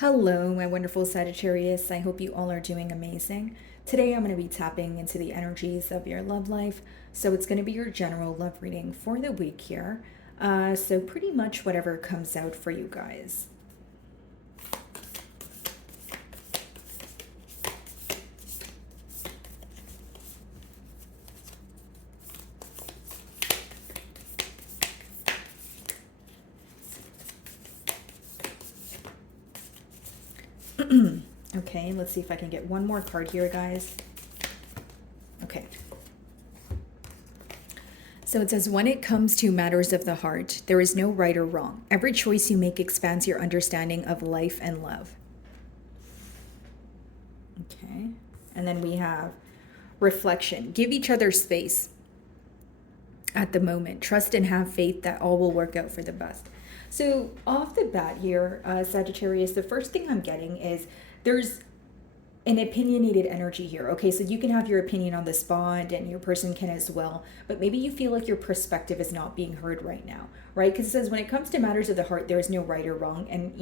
Hello, my wonderful Sagittarius. I hope you all are doing amazing. Today, I'm going to be tapping into the energies of your love life. So, it's going to be your general love reading for the week here. So, pretty much whatever comes out for you guys. Okay, let's see if I can get one more card here, guys. Okay. So it says, when it comes to matters of the heart, there is no right or wrong. Every choice you make expands your understanding of life and love. Okay. And then we have reflection. Give each other space at the moment. Trust and have faith that all will work out for the best. So off the bat here, Sagittarius, the first thing I'm getting is there's an opinionated energy here. Okay, so you can have your opinion on this bond and your person can as well, but maybe you feel like your perspective is not being heard right now, right? Because it says when it comes to matters of the heart, there is no right or wrong. And,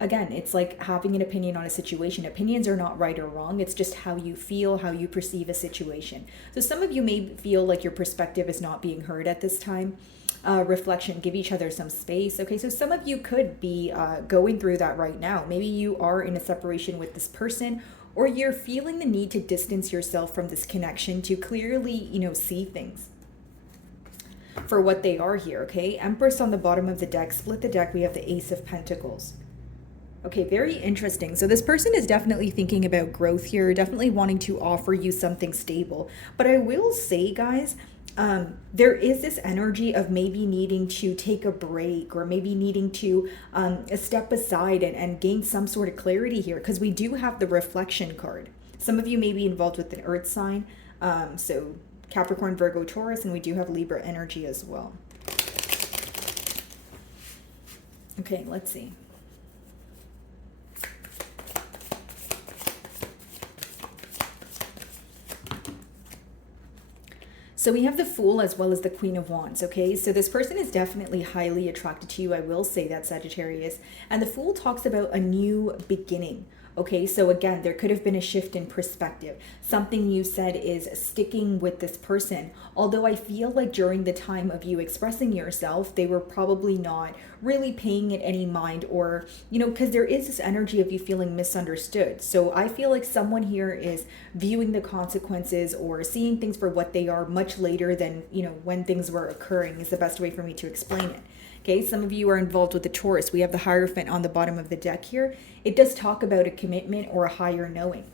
again, it's like having an opinion on a situation. Opinions are not right or wrong. It's just how you feel, how you perceive a situation. So some of you may feel like your perspective is not being heard at this time. Reflection, give each other some space. Okay, so some of you could be going through that right now. Maybe you are in a separation with this person, or you're feeling the need to distance yourself from this connection to clearly, see things for what they are here. Okay, Empress on the bottom of the deck. Split the deck. We have the Ace of Pentacles. Okay, very interesting. So this person is definitely thinking about growth here, definitely wanting to offer you something stable. But I will say, guys, there is this energy of maybe needing to take a break or maybe needing to step aside and gain some sort of clarity here, because we do have the reflection card. Some of you may be involved with an earth sign, so Capricorn, Virgo, Taurus, and we do have Libra energy as well. Okay, let's see. So we have the Fool as well as the Queen of Wands, okay? So this person is definitely highly attracted to you. I will say that, Sagittarius. And the Fool talks about a new beginning, okay? So again, there could have been a shift in perspective. Something you said is sticking with this person. Although I feel like during the time of you expressing yourself, they were probably not really paying it any mind, or, because there is this energy of you feeling misunderstood. So I feel like someone here is viewing the consequences or seeing things for what they are much later than, when things were occurring is the best way for me to explain it. Okay, some of you are involved with the Taurus. We have the Hierophant on the bottom of the deck here. It does talk about a commitment or a higher knowing.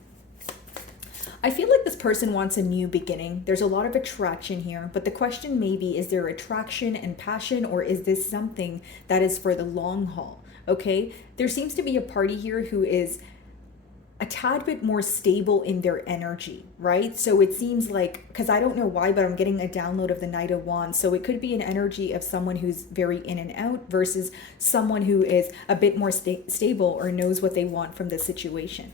I feel like this person wants a new beginning. There's a lot of attraction here, but the question may be, is there attraction and passion, or is this something that is for the long haul? Okay, there seems to be a party here who is a tad bit more stable in their energy, right? So it seems like, because I don't know why, but I'm getting a download of the Knight of Wands. So it could be an energy of someone who's very in and out versus someone who is a bit more stable or knows what they want from the situation.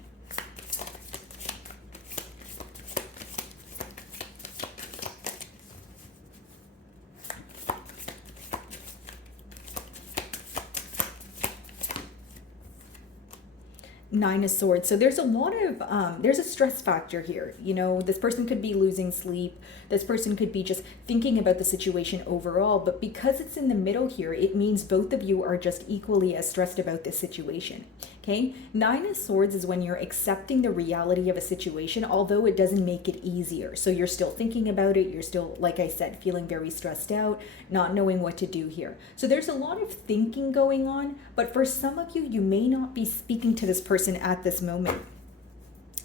Nine of Swords. So there's a lot of there's a stress factor here. This person could be losing sleep. This person could be just thinking about the situation overall. But because it's in the middle here, it means both of you are just equally as stressed about this situation. Okay, Nine of Swords is when you're accepting the reality of a situation, although it doesn't make it easier. So you're still thinking about it. You're still, like I said, feeling very stressed out, not knowing what to do here. So there's a lot of thinking going on, but for some of you, you may not be speaking to this person at this moment.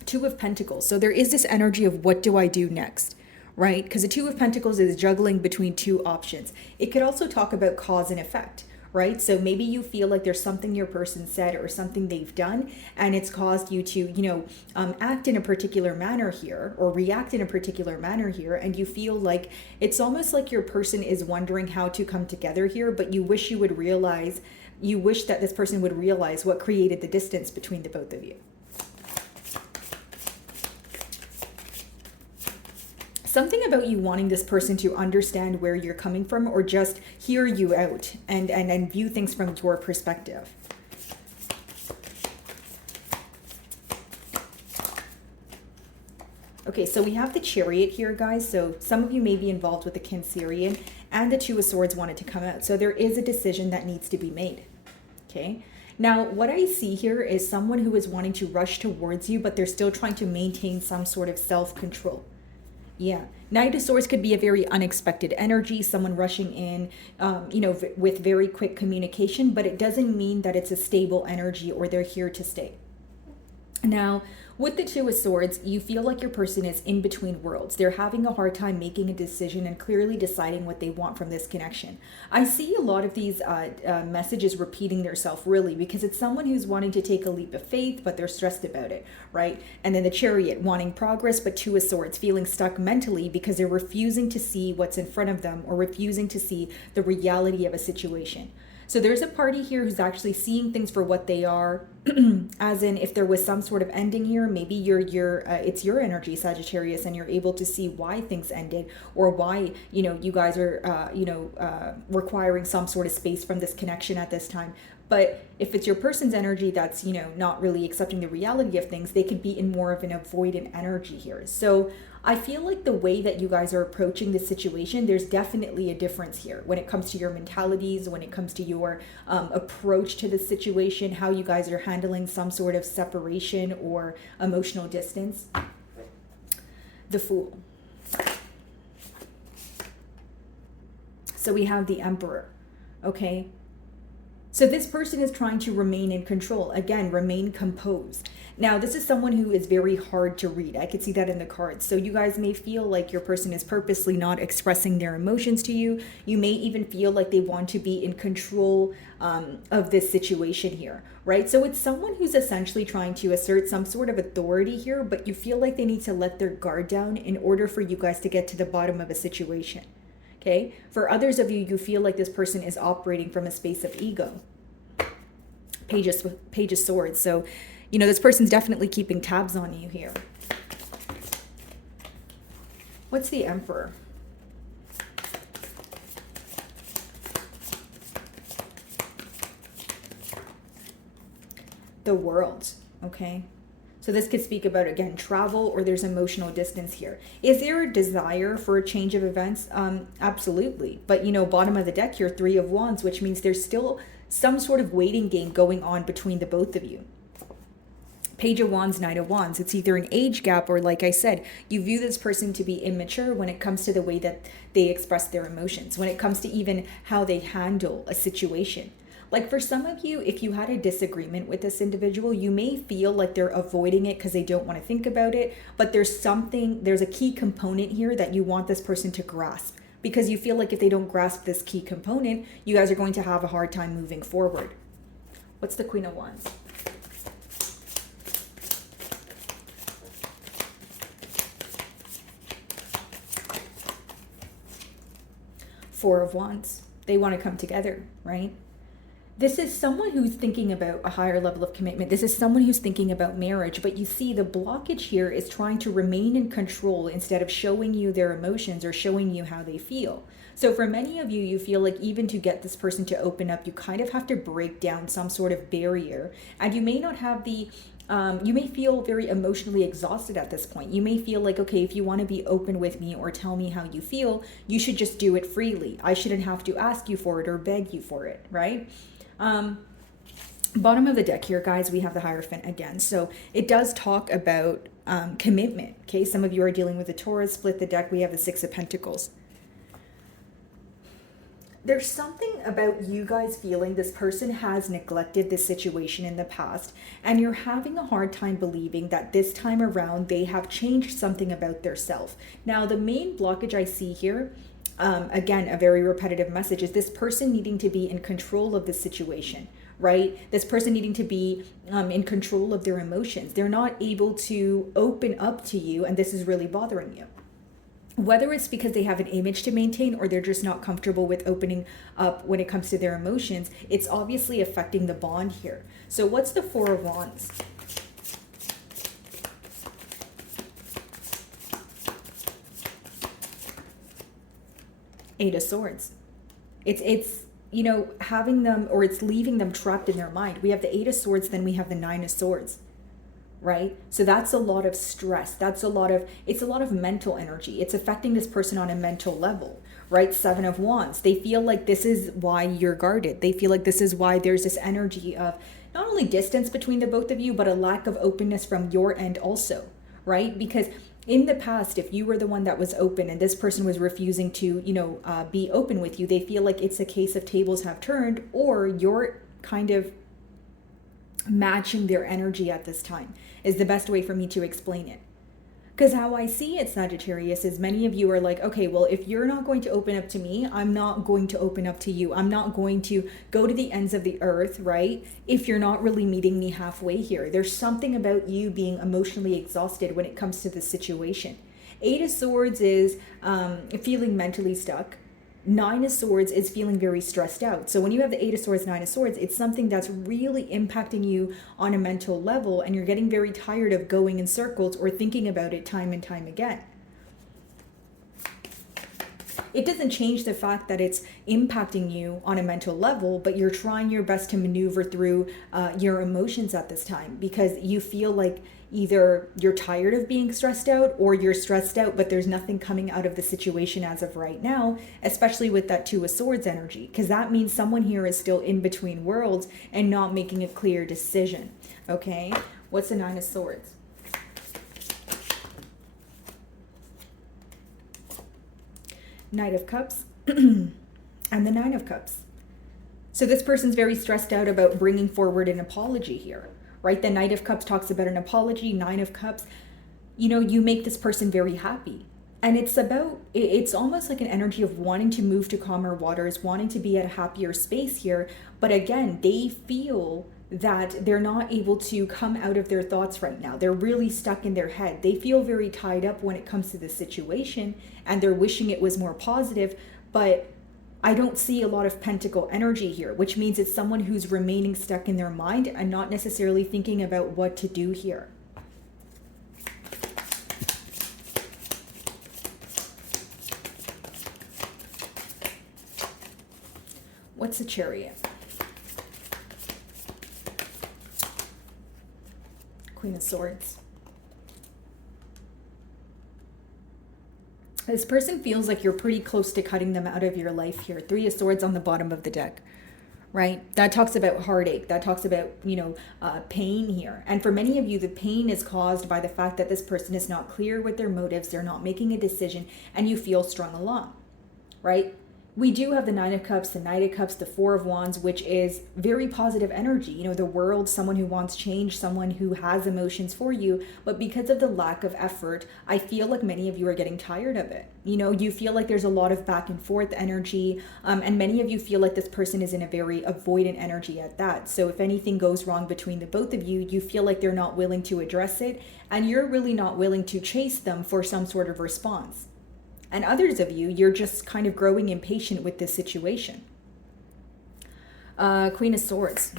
Two of Pentacles. So there is this energy of, what do I do next? Right? Because the Two of Pentacles is juggling between two options. It could also talk about cause and effect. Right? So maybe you feel like there's something your person said or something they've done, and it's caused you to, act in a particular manner here, or react in a particular manner here. And you feel like it's almost like your person is wondering how to come together here, but you wish that this person would realize what created the distance between the both of you. Something about you wanting this person to understand where you're coming from, or just hear you out and view things from your perspective. Okay, so we have the Chariot here, guys. So some of you may be involved with the Cancerian, and the Two of Swords wanted to come out. So there is a decision that needs to be made. Okay. Now, what I see here is someone who is wanting to rush towards you, but they're still trying to maintain some sort of self-control. Yeah. Knight of Swords could be a very unexpected energy, someone rushing in, with very quick communication, but it doesn't mean that it's a stable energy or they're here to stay. Now, with the Two of Swords, you feel like your person is in between worlds. They're having a hard time making a decision and clearly deciding what they want from this connection. I see a lot of these messages repeating themselves, really, because it's someone who's wanting to take a leap of faith, but they're stressed about it, right? And then the Chariot, wanting progress, but Two of Swords, feeling stuck mentally because they're refusing to see what's in front of them or refusing to see the reality of a situation. So there's a party here who's actually seeing things for what they are, as in if there was some sort of ending here, maybe it's your energy, Sagittarius, and you're able to see why things ended or why, you guys are, requiring some sort of space from this connection at this time. But if it's your person's energy that's, not really accepting the reality of things, they could be in more of an avoidant energy here. So I feel like the way that you guys are approaching the situation, there's definitely a difference here when it comes to your mentalities, when it comes to your approach to the situation, how you guys are handling some sort of separation or emotional distance. The Fool. So we have the Emperor, okay? So this person is trying to remain in control. Again, remain composed. Now, this is someone who is very hard to read. I could see that in the cards. So you guys may feel like your person is purposely not expressing their emotions to you. You may even feel like they want to be in control of this situation here, right? So it's someone who's essentially trying to assert some sort of authority here, but you feel like they need to let their guard down in order for you guys to get to the bottom of a situation. Okay, for others of you, you feel like this person is operating from a space of ego. Page of Swords. So, this person's definitely keeping tabs on you here. What's the Emperor? The World. Okay. So this could speak about, again, travel, or there's emotional distance here. Is there a desire for a change of events? Absolutely. But, bottom of the deck here, Three of Wands, which means there's still some sort of waiting game going on between the both of you. Page of Wands, Knight of Wands. It's either an age gap or, like I said, you view this person to be immature when it comes to the way that they express their emotions, when it comes to even how they handle a situation. Like for some of you, if you had a disagreement with this individual, you may feel like they're avoiding it because they don't want to think about it, but there's a key component here that you want this person to grasp, because you feel like if they don't grasp this key component, you guys are going to have a hard time moving forward. What's the Queen of Wands? Four of Wands. They want to come together, right? This is someone who's thinking about a higher level of commitment. This is someone who's thinking about marriage, but you see the blockage here is trying to remain in control instead of showing you their emotions or showing you how they feel. So for many of you, you feel like even to get this person to open up, you kind of have to break down some sort of barrier, and you may not have you may feel very emotionally exhausted at this point. You may feel like, okay, if you want to be open with me or tell me how you feel, you should just do it freely. I shouldn't have to ask you for it or beg you for it, right? Bottom of the deck here, guys, we have the Hierophant again. So it does talk about commitment. Okay, some of you are dealing with the Taurus. Split the deck, we have the Six of Pentacles. There's something about you guys feeling this person has neglected this situation in the past, and you're having a hard time believing that this time around they have changed something about their self. Now, the main blockage I see here, again, a very repetitive message, is this person needing to be in control of the situation, right? This person needing to be in control of their emotions. They're not able to open up to you, and this is really bothering you. Whether it's because they have an image to maintain or they're just not comfortable with opening up when it comes to their emotions, it's obviously affecting the bond here. So what's the Four of Wands? Eight of Swords. It's having them, or it's leaving them trapped in their mind. We have the Eight of Swords, then we have the Nine of Swords. right? So that's a lot of stress. It's a lot of mental energy. It's affecting this person on a mental level, right? Seven of Wands. They feel like this is why you're guarded. They feel like this is why there's this energy of not only distance between the both of you, but a lack of openness from your end also, right? Because in the past, if you were the one that was open and this person was refusing to, be open with you, they feel like it's a case of tables have turned, or you're kind of matching their energy at this time is the best way for me to explain it. Because how I see it, Sagittarius, is many of you are like, okay, well, if you're not going to open up to me, I'm not going to open up to you. I'm not going to go to the ends of the earth, right? If you're not really meeting me halfway here. There's something about you being emotionally exhausted when it comes to this situation. Eight of Swords is feeling mentally stuck. Nine of Swords is feeling very stressed out. So when you have the Eight of Swords, Nine of Swords, it's something that's really impacting you on a mental level, and you're getting very tired of going in circles or thinking about it time and time again. It doesn't change the fact that it's impacting you on a mental level, but you're trying your best to maneuver through your emotions at this time, because you feel like either you're tired of being stressed out, or you're stressed out, but there's nothing coming out of the situation as of right now, especially with that Two of Swords energy, because that means someone here is still in between worlds and not making a clear decision. Okay, what's the Nine of Swords? Knight of Cups and the Nine of Cups. So this person's very stressed out about bringing forward an apology here, right? The Knight of Cups talks about an apology. Nine of Cups, you make this person very happy. And it's almost like an energy of wanting to move to calmer waters, wanting to be at a happier space here. But again, they feel that they're not able to come out of their thoughts right now. They're really stuck in their head. They feel very tied up when it comes to this situation, and they're wishing it was more positive, but I don't see a lot of pentacle energy here, which means it's someone who's remaining stuck in their mind and not necessarily thinking about what to do here. What's a Chariot? Queen of Swords. This person feels like you're pretty close to cutting them out of your life here. Three of Swords on the bottom of the deck, right? That talks about heartache. That talks about, pain here. And for many of you, the pain is caused by the fact that this person is not clear with their motives. They're not making a decision, and you feel strung along, right? We do have the Nine of Cups, the Knight of Cups, the Four of Wands, which is very positive energy. The world, someone who wants change, someone who has emotions for you. But because of the lack of effort, I feel like many of you are getting tired of it. You feel like there's a lot of back and forth energy. And many of you feel like this person is in a very avoidant energy at that. So if anything goes wrong between the both of you, you feel like they're not willing to address it. And you're really not willing to chase them for some sort of response. And others of you, you're just kind of growing impatient with this situation. Queen of Swords.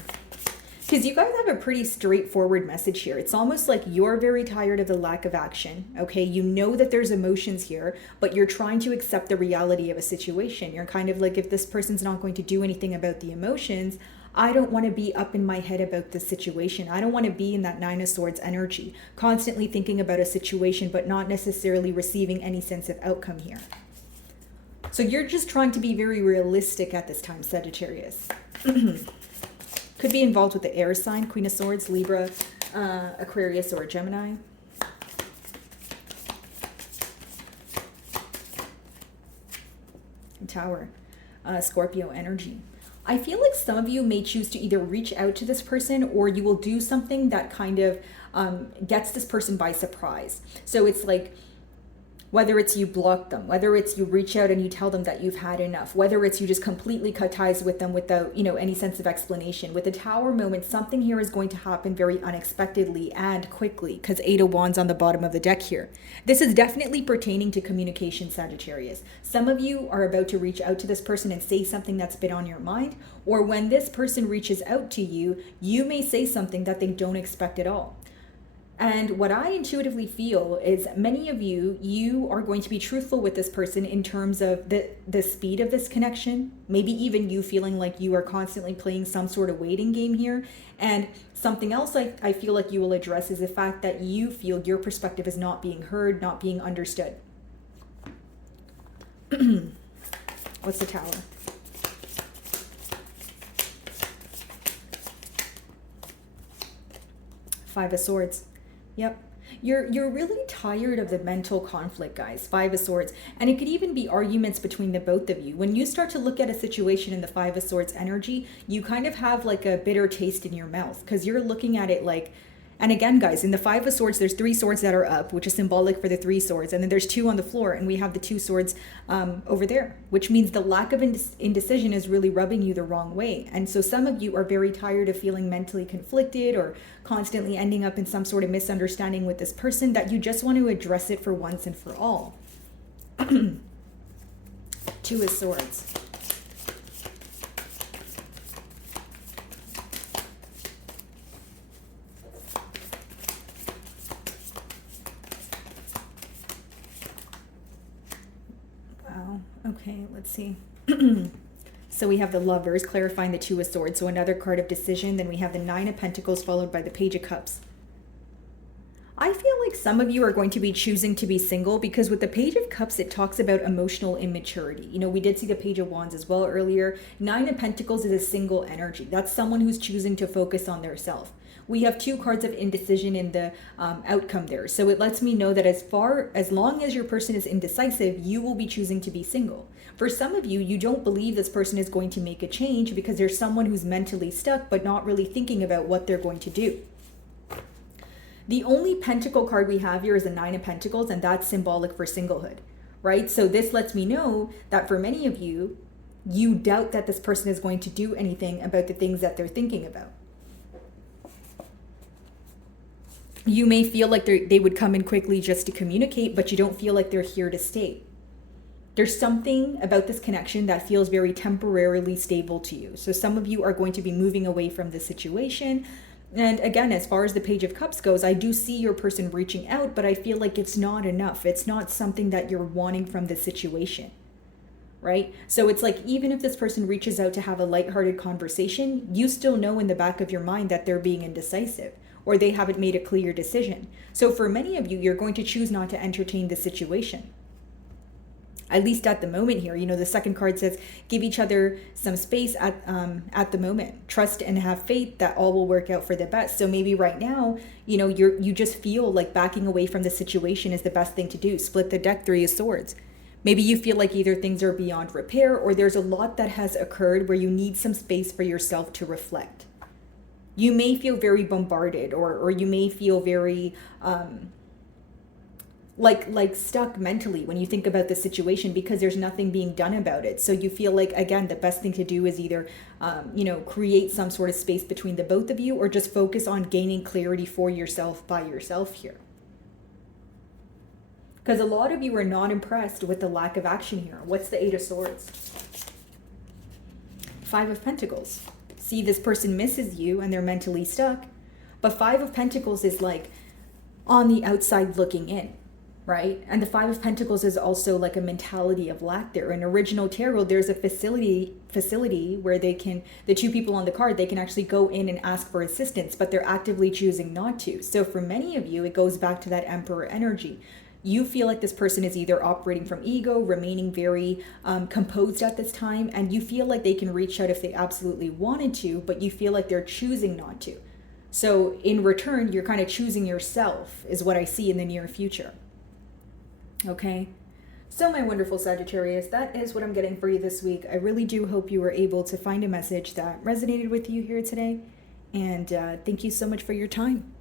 Because you guys have a pretty straightforward message here. It's almost like you're very tired of the lack of action, okay? You know that there's emotions here, but you're trying to accept the reality of a situation. You're kind of like, if this person's not going to do anything about the emotions, I don't want to be up in my head about this situation. I don't want to be in that Nine of Swords energy, constantly thinking about a situation, but not necessarily receiving any sense of outcome here. So you're just trying to be very realistic at this time, Sagittarius. Could be involved with the air sign, Queen of Swords, Libra, Aquarius, or Gemini. Tower, Scorpio energy. I feel like some of you may choose to either reach out to this person, or you will do something that kind of gets this person by surprise. So it's like, whether it's you block them, whether it's you reach out and you tell them that you've had enough, whether it's you just completely cut ties with them without, any sense of explanation. With the Tower moment, something here is going to happen very unexpectedly and quickly, because Eight of Wands on the bottom of the deck here. This is definitely pertaining to communication, Sagittarius. Some of you are about to reach out to this person and say something that's been on your mind, or when this person reaches out to you, you may say something that they don't expect at all. And what I intuitively feel is many of you are going to be truthful with this person in terms of the speed of this connection. Maybe even you feeling like you are constantly playing some sort of waiting game here. And something else I feel like you will address is the fact that you feel your perspective is not being heard, not being understood. What's the Tower? Five of Swords. Yep. You're really tired of the mental conflict, guys. Five of Swords. And it could even be arguments between the both of you. When you start to look at a situation in the Five of Swords energy, you kind of have like a bitter taste in your mouth because you're looking at it like, and again, guys, in the Five of Swords, there's 3 swords that are up, which is symbolic for the 3 swords. And then there's 2 on the floor, and we have the 2 swords over there, which means the lack of indecision is really rubbing you the wrong way. And so some of you are very tired of feeling mentally conflicted or constantly ending up in some sort of misunderstanding with this person that you just want to address it for once and for all. 2 of Swords. Okay, let's see. So we have the Lovers clarifying the 2 of Swords. So another card of decision. Then we have the 9 of Pentacles followed by the Page of Cups. I feel like some of you are going to be choosing to be single because with the Page of Cups, it talks about emotional immaturity. You know, we did see the Page of Wands as well earlier. 9 of Pentacles is a single energy. That's someone who's choosing to focus on their self. We have 2 cards of indecision in the outcome there. So it lets me know that as long as your person is indecisive, you will be choosing to be single. For some of you, you don't believe this person is going to make a change because there's someone who's mentally stuck but not really thinking about what they're going to do. The only Pentacle card we have here is the 9 of Pentacles, and that's symbolic for singlehood, right? So this lets me know that for many of you, you doubt that this person is going to do anything about the things that they're thinking about. You may feel like they would come in quickly just to communicate, but you don't feel like they're here to stay. There's something about this connection that feels very temporarily stable to you. So some of you are going to be moving away from the situation. And again, as far as the Page of Cups goes, I do see your person reaching out, but I feel like it's not enough. It's not something that you're wanting from the situation, right? So it's like, even if this person reaches out to have a lighthearted conversation, you still know in the back of your mind that they're being indecisive or they haven't made a clear decision. So for many of you, you're going to choose not to entertain the situation. At least at the moment here, you know, the second card says, give each other some space at the moment. Trust and have faith that all will work out for the best. So maybe right now, you know, you just feel like backing away from the situation is the best thing to do. Split the deck, 3 of Swords. Maybe you feel like either things are beyond repair or there's a lot that has occurred where you need some space for yourself to reflect. You may feel very bombarded or you may feel very like stuck mentally when you think about the situation because there's nothing being done about it. So you feel like, again, the best thing to do is either create some sort of space between the both of you or just focus on gaining clarity for yourself by yourself here. Because a lot of you are not impressed with the lack of action here. What's the 8 of Swords? 5 of Pentacles. See, this person misses you and they're mentally stuck. But 5 of Pentacles is like on the outside looking in, right? And the 5 of Pentacles is also like a mentality of lack there. In original tarot, there's a facility where the 2 people on the card, they can actually go in and ask for assistance, but they're actively choosing not to. So for many of you, it goes back to that Emperor energy. You feel like this person is either operating from ego, remaining very composed at this time, and you feel like they can reach out if they absolutely wanted to, but you feel like they're choosing not to. So in return, you're kind of choosing yourself, is what I see in the near future. Okay? So my wonderful Sagittarius, that is what I'm getting for you this week. I really do hope you were able to find a message that resonated with you here today. And thank you so much for your time.